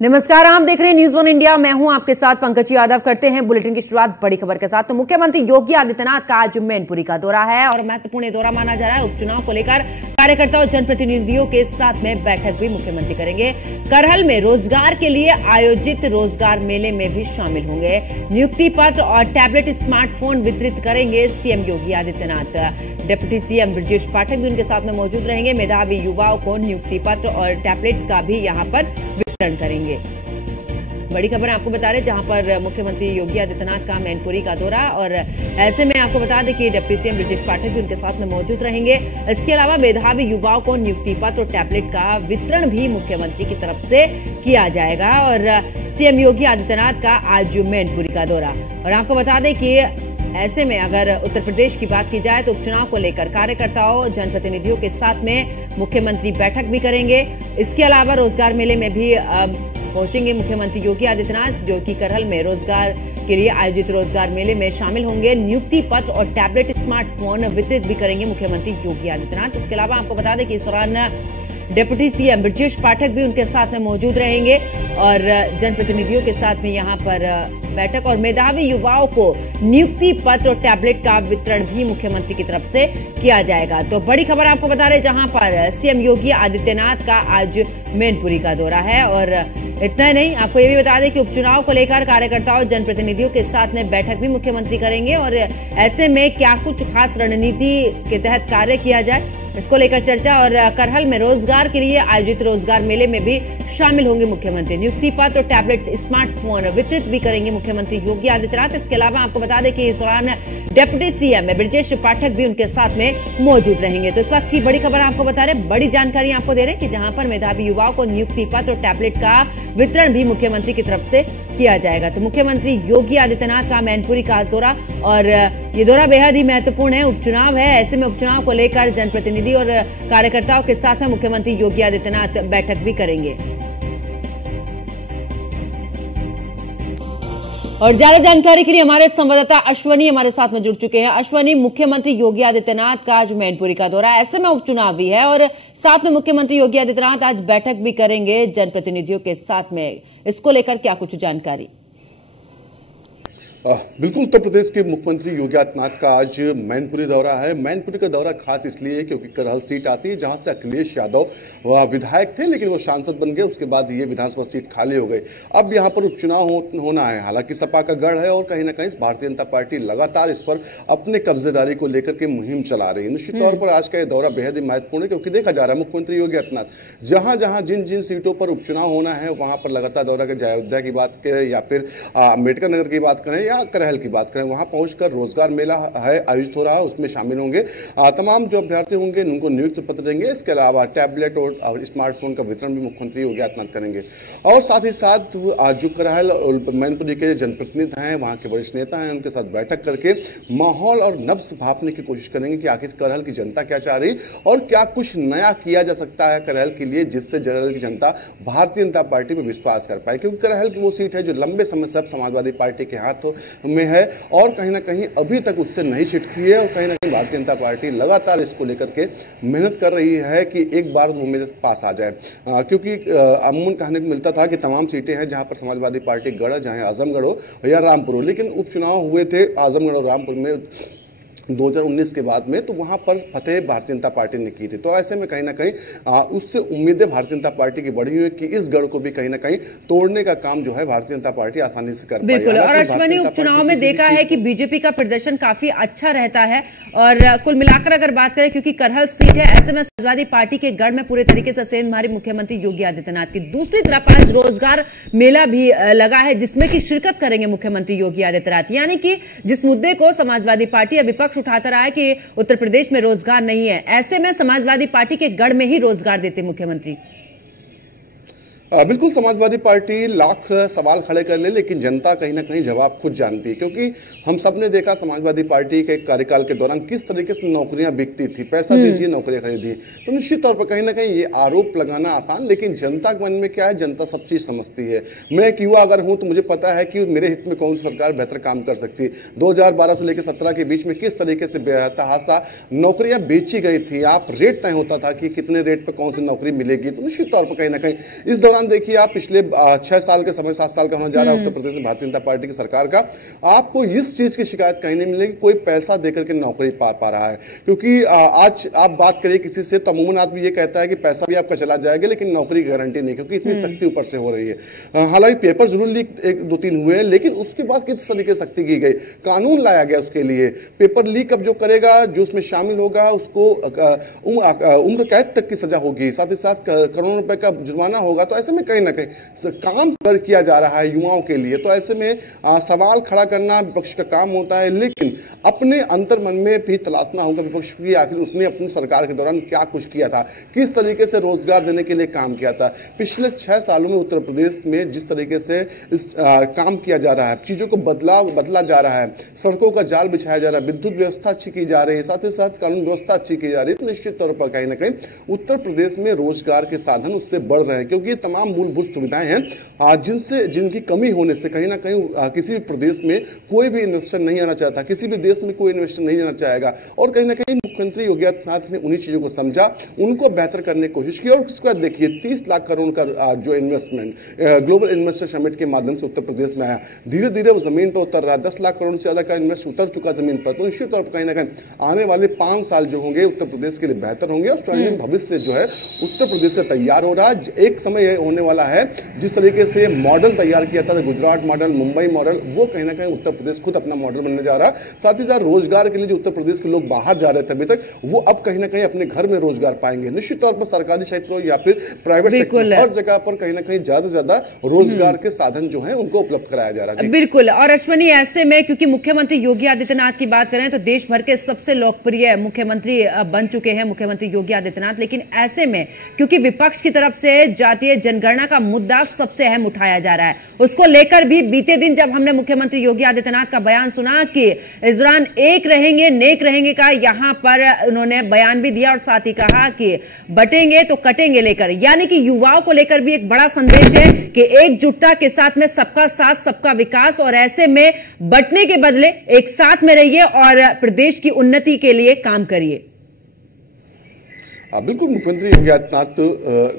नमस्कार, आप देख रहे हैं न्यूज़ 1 इंडिया। मैं हूं आपके साथ पंकज यादव। करते हैं बुलेटिन की शुरुआत बड़ी खबर के साथ। तो मुख्यमंत्री योगी आदित्यनाथ का आज मैनपुरी का दौरा है और महत्वपूर्ण दौरा माना जा रहा है। उपचुनाव को लेकर कार्यकर्ताओं जनप्रतिनिधियों के साथ में बैठक भी मुख्यमंत्री करेंगे। करहल में रोजगार के लिए आयोजित रोजगार मेले में भी शामिल होंगे। नियुक्ति पत्र और टैबलेट स्मार्टफोन वितरित करेंगे CM Yogi Adityanath. Deputy CM Brajesh Pathak भी उनके साथ में मौजूद रहेंगे। मेधावी युवाओं को नियुक्ति पत्र और टैबलेट का भी यहां पर करेंगे। बड़ी खबर आपको बता रहे जहां पर मुख्यमंत्री योगी आदित्यनाथ का मैनपुरी का दौरा, और ऐसे में आपको बता दें कि डिप्टी सीएम ब्रजेश पाठक भी उनके साथ में मौजूद रहेंगे। इसके अलावा मेधावी युवाओं को नियुक्ति पत्र और टैबलेट का वितरण भी मुख्यमंत्री की तरफ से किया जाएगा। और सीएम योगी आदित्यनाथ का आज मैनपुरी का दौरा, और आपको बता दें कि ऐसे में अगर उत्तर प्रदेश की बात की जाए तो उपचुनाव को लेकर कार्यकर्ताओं जनप्रतिनिधियों के साथ में मुख्यमंत्री बैठक भी करेंगे। इसके अलावा रोजगार मेले में भी पहुंचेंगे मुख्यमंत्री योगी आदित्यनाथ, जो कि करहल में रोजगार के लिए आयोजित रोजगार मेले में शामिल होंगे। नियुक्ति पत्र और टैबलेट स्मार्टफोन वितरित भी करेंगे मुख्यमंत्री योगी आदित्यनाथ। इसके अलावा आपको बता दें कि इस दौरान डिप्टी सीएम ब्रजेश पाठक भी उनके साथ में मौजूद रहेंगे और जनप्रतिनिधियों के साथ में यहां पर बैठक, और मेधावी युवाओं को नियुक्ति पत्र और टैबलेट का वितरण भी मुख्यमंत्री की तरफ से किया जाएगा। तो बड़ी खबर आपको बता रहे जहां पर सीएम योगी आदित्यनाथ का आज मैनपुरी का दौरा है। और इतना ही नहीं, आपको ये भी बता दें कि उपचुनाव को लेकर कार्यकर्ताओं जनप्रतिनिधियों के साथ में बैठक भी मुख्यमंत्री करेंगे, और ऐसे में क्या कुछ खास रणनीति के तहत कार्य किया जाए इसको लेकर चर्चा। और करहल में रोजगार के लिए आयोजित रोजगार मेले में भी शामिल होंगे मुख्यमंत्री। नियुक्ति पत्र और टैबलेट स्मार्टफोन वितरित भी करेंगे मुख्यमंत्री योगी आदित्यनाथ। इसके अलावा आपको बता दें कि इस दौरान डिप्टी सीएम ब्रजेश पाठक भी उनके साथ में मौजूद रहेंगे। तो इस वक्त की बड़ी खबर आपको बता रहे, बड़ी जानकारी आपको दे रहे हैं कि जहां पर मेधावी युवाओं को नियुक्ति पत्र और टैबलेट का वितरण भी मुख्यमंत्री की तरफ से किया जाएगा। तो मुख्यमंत्री योगी आदित्यनाथ का मैनपुरी का दौरा, और ये दौरा बेहद ही महत्वपूर्ण है। उपचुनाव है, ऐसे में उपचुनाव को लेकर जनप्रतिनिधि और कार्यकर्ताओं के साथ में मुख्यमंत्री योगी आदित्यनाथ बैठक भी करेंगे। और ज्यादा जानकारी के लिए हमारे संवाददाता अश्वनी हमारे साथ में जुड़ चुके हैं। अश्वनी, मुख्यमंत्री योगी आदित्यनाथ का आज मैनपुरी का दौरा, ऐसे में उपचुनाव भी है और साथ में मुख्यमंत्री योगी आदित्यनाथ आज बैठक भी करेंगे जनप्रतिनिधियों के साथ में। इसको लेकर क्या कुछ जानकारी? बिल्कुल, उत्तर प्रदेश के मुख्यमंत्री योगी आदित्यनाथ का आज मैनपुरी दौरा है। मैनपुरी का दौरा खास इसलिए है क्योंकि करहल सीट आती है जहां से अखिलेश यादव विधायक थे, लेकिन वो सांसद बन गए। उसके बाद ये विधानसभा सीट खाली हो गई। अब यहाँ पर उपचुनाव होना है। हालांकि सपा का गढ़ है और कहीं ना कहीं भारतीय जनता पार्टी लगातार इस पर अपने कब्जेदारी को लेकर के मुहिम चला रही है। निश्चित तौर पर आज का यह दौरा बेहद ही महत्वपूर्ण है क्योंकि देखा जा रहा है मुख्यमंत्री योगी आदित्यनाथ जहां जहां जिन जिन सीटों पर उपचुनाव होना है वहां पर लगातार दौरा करें। अयोध्या की बात करें या फिर अम्बेडकर नगर की बात करें या करहल की बात करें, वहां पहुंचकर रोजगार मेला है आयोजित हो रहा है, उसमें शामिल होंगे। तमाम जो अभ्यर्थी होंगे उनको नियुक्ति पत्र देंगे। इसके अलावा टैबलेट और स्मार्टफोन का वितरण भी मुख्यमंत्री योगी आदित्यनाथ करेंगे। और साथ ही साथ जो करहल मैनपुरी के जनप्रतिनिधि हैं, वहां के वरिष्ठ नेता हैं, उनके साथ बैठक करके माहौल और नब्ज भांपने की कोशिश करेंगे कि आखिर करहल की जनता क्या चाह रही और क्या कुछ नया किया जा सकता है करहल के लिए, जिससे करहल की जनता भारतीय जनता पार्टी में विश्वास कर पाए। क्योंकि करहल की वो सीट है जो लंबे समय से समाजवादी पार्टी के हाथों में है और कहीं ना कहीं अभी तक उससे नहीं छिटकी है, और कहीं ना कहीं भारतीय जनता पार्टी लगातार इसको लेकर के मेहनत कर रही है कि एक बार वो मेरे पास आ जाए। क्योंकि अमूमन कहने को मिलता था कि तमाम सीटें हैं जहां पर समाजवादी पार्टी गढ़, चाहे आजमगढ़ हो या रामपुर हो, लेकिन उपचुनाव हुए थे आजमगढ़ और रामपुर में 2019 के बाद में, तो वहां पर फतेह भारतीय जनता पार्टी ने की थी। तो ऐसे में कहीं ना कहीं उससे उम्मीदें भारतीय जनता पार्टी की बढ़ी हुई है कि इस गढ़ को भी कहीं ना कहीं तोड़ने का काम जो है भारतीय जनता पार्टी आसानी से कर पाएगी। बिल्कुल, और अश्वनी, उपचुनाव में देखा है कि बीजेपी का प्रदर्शन काफी अच्छा रहता है, और कुल मिलाकर अगर बात करें क्योंकि करहल सीट है, ऐसे में समाजवादी पार्टी के गढ़ में पूरे तरीके से सेंध मारी मुख्यमंत्री योगी आदित्यनाथ की। दूसरी तरफ आज रोजगार मेला भी लगा है जिसमें कि शिरकत करेंगे मुख्यमंत्री योगी आदित्यनाथ। यानी कि जिस मुद्दे को समाजवादी पार्टी या विपक्ष उठाता रहा है कि उत्तर प्रदेश में रोजगार नहीं है, ऐसे में समाजवादी पार्टी के गढ़ में ही रोजगार देते मुख्यमंत्री। बिल्कुल, समाजवादी पार्टी लाख सवाल खड़े कर ले, लेकिन जनता कहीं ना कहीं जवाब खुद जानती है। क्योंकि हम सब ने देखा समाजवादी पार्टी के कार्यकाल के दौरान किस तरीके से नौकरियां बिकती थी, पैसा दीजिए नौकरियां खरीदिए। तो निश्चित तौर पर कहीं ना कहीं ये आरोप लगाना आसान, लेकिन जनता के मन में क्या है, जनता सब चीज समझती है। मैं एक युवा अगर हूं तो मुझे पता है कि मेरे हित में कौन सी सरकार बेहतर काम कर सकती है। 2012 से लेकर 17 के बीच में किस तरीके से बेतहाशा नौकरियां बेची गई थी। आप रेट तय होता था कि कितने रेट पर कौन सी नौकरी मिलेगी। तो निश्चित तौर पर कहीं ना कहीं इस दौरान दौरान देखिए आप पिछले 6 साल के समय 7 साल का होने जा रहा है उत्तर प्रदेश में भारतीय जनता पार्टी की सरकार का, आपको इस चीज की शिकायत कहीं नहीं मिलेगी कोई पैसा देकर के नौकरी पा रहा है। क्योंकि आज आप बात करिए किसी से तो अमूमन आदमी ये कहता है कि पैसा भी आपका चला जाएगा लेकिन नौकरी की गारंटी नहीं, क्योंकि इतनी सख्ती ऊपर से हो रही है। हालांकि पेपर जरूर लीक 1-2-3 हुए हैं, लेकिन उसके बाद किस तरीके से सख्ती की गई, कानून लाया गया उसके लिए। पेपर लीक अब जो करेगा, जो उसमें शामिल होगा, उसको उम्र कैद तक की सजा होगी, साथ ही साथ करोड़ों रुपए का जुर्माना होगा। तो ऐसे में कहीं ना कहीं काम किया जा रहा है युवाओं के लिए, तो ऐसे में सवाल खड़ा करना विपक्ष का काम होता है, लेकिन अपने अंतर मन में भी तलाशना होगा विपक्ष की आखिर उसने अपनी सरकार के दौरान क्या कुछ किया था, किस तरीके से रोजगार देने के लिए काम किया था। पिछले 6 सालों में उत्तर प्रदेश में जिस तरीके से काम किया जा रहा है, चीजों को बदला जा रहा है, सड़कों का जाल बिछाया जा रहा है, विद्युत व्यवस्था अच्छी की जा रही है, साथ ही साथ कानून व्यवस्था अच्छी की जा रही है, तो निश्चित तौर पर कहीं ना कहीं उत्तर प्रदेश में रोजगार के साधन उससे बढ़ रहे हैं। क्योंकि ये तमाम मूलभूत सुविधाएं हैं जिनकी कमी होने से कहीं ना कहीं किसी भी प्रदेश में कोई भी इन्वेस्टर नहीं आना चाहता, किसी भी देश में कोई इन्वेस्टर नहीं आना चाहेगा। और कहीं ना कहीं मुख्यमंत्री योगी आदित्यनाथ ने उन्हीं चीजों को समझा, उनको बेहतर करने की कोशिश की। और उसके बाद देखिए 30 लाख करोड़ का जो इन्वेस्टमेंट ग्लोबल इन्वेस्टर समिट के माध्यम से उत्तर प्रदेश में आया, धीरे धीरे वो जमीन पर उतर रहा है। 10 लाख करोड़ से ज्यादा का इन्वेस्ट उतर चुका जमीन पर। तो निश्चित तौर पर कहीं ना कहीं आने वाले 5 साल जो होंगे उत्तर प्रदेश के लिए बेहतर होंगे और स्वर्णिम भविष्य जो है उत्तर प्रदेश का तैयार हो रहा है। एक समय होने वाला है जिस तरीके से मॉडल तैयार किया था, गुजरात मॉडल, मुंबई मॉडल, वो कहीं ना कहीं उत्तर प्रदेश खुद अपना मॉडल बनने जा रहा है। साथ ही साथ रोजगार के लिए जो उत्तर प्रदेश के लोग बाहर जा रहे थे अभी तक, वो अब कहीं ना कहीं अपने घर में रोजगार पाएंगे। निश्चित तौर पर सरकारी क्षेत्रों या फिर प्राइवेट सेक्टर हर जगह पर कहीं ना कहीं ज्यादा से ज्यादा रोजगार के साधन जो है उनको उपलब्ध कराया जा रहा है। बिल्कुल। और अश्वनी, ऐसे में क्योंकि मुख्यमंत्री योगी आदित्यनाथ की बात करें तो देश भर के सबसे लोकप्रिय मुख्यमंत्री बन चुके हैं मुख्यमंत्री योगी आदित्यनाथ, लेकिन ऐसे में क्योंकि विपक्ष की तरफ से जातीय जनगणना का मुद्दा सबसे अहम उठाया जा रहा है, उसको लेकर भी बीते दिन जब हमने मुख्यमंत्री योगी आदित्यनाथ का बयान सुना कि इस दौरान एक रहेंगे नेक रहेंगे का यहां पर उन्होंने बयान भी दिया और साथ ही कहा कि बटेंगे तो कटेंगे लेकर, यानी कि युवाओं को लेकर भी एक बड़ा संदेश है कि एकजुटता के साथ में सबका साथ सबका विकास, और ऐसे में बटने के बदले एक साथ में रहिए और प्रदेश की उन्नति के लिए काम करिए। बिल्कुल, मुख्यमंत्री योगी आदित्यनाथ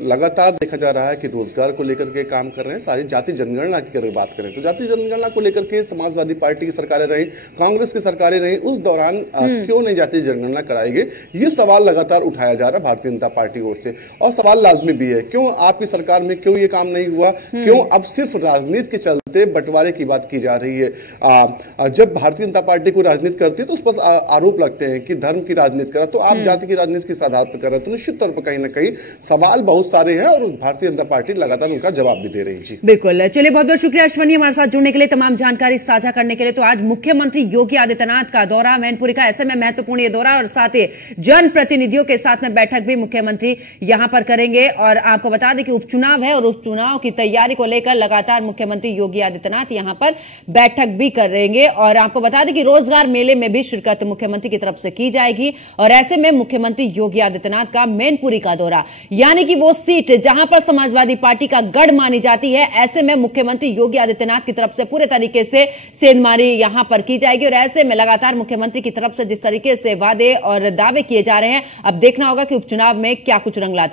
लगातार देखा जा रहा है कि रोजगार को लेकर के काम कर रहे हैं। सारी जाति जनगणना की अगर बात करें तो जाति जनगणना को लेकर के समाजवादी पार्टी की सरकारें रही, कांग्रेस की सरकारें रही, उस दौरान क्यों नहीं जाति जनगणना कराई गई, ये सवाल लगातार उठाया जा रहा है भारतीय जनता पार्टी की ओर से। और सवाल लाजमी भी है, क्यों आपकी सरकार में क्यों ये काम नहीं हुआ, क्यों अब सिर्फ राजनीति के चलते बंटवारे की बात की जा रही है। जब भारतीय जनता पार्टी को राजनीति करती है तो उस पर आरोप लगते हैं कि धर्म की राजनीति करा, तो आप जाति की राजनीति किस आधार पर कर रहे, तो निश्चित तौर पर कहीं ना कहीं सवाल बहुत सारे हैं और भारतीय जनता पार्टी लगातार उनका जवाब भी दे रही है। बिल्कुल, चलिए बहुत बहुत शुक्रिया अश्वनी हमारे साथ जुड़ने के लिए, तमाम जानकारी साझा करने के लिए। तो आज मुख्यमंत्री योगी आदित्यनाथ का दौरा मैनपुरी का, ऐसे में महत्वपूर्ण ये दौरा और साथ ही जनप्रतिनिधियों के साथ में बैठक भी मुख्यमंत्री यहां पर करेंगे। और आपको बता दें कि उपचुनाव है और उपचुनाव की तैयारी को लेकर लगातार मुख्यमंत्री योगी आदित्यनाथ यहां पर बैठक भी करेंगे। और आपको बता दें कि रोजगार मेले में भी शिरकत मुख्यमंत्री की तरफ से की जाएगी। और ऐसे में मुख्यमंत्री योगी आदित्यनाथ का मैनपुरी का दौरा, यानी कि वो सीट जहां पर समाजवादी पार्टी का गढ़ मानी जाती है, ऐसे में मुख्यमंत्री योगी आदित्यनाथ की तरफ से पूरे तरीके से सेंधमारी यहां पर की जाएगी। और ऐसे में लगातार मुख्यमंत्री की तरफ से जिस तरीके से वादे और दावे किए जा रहे हैं, अब देखना होगा कि उपचुनाव में क्या कुछ रंग लाते हैं।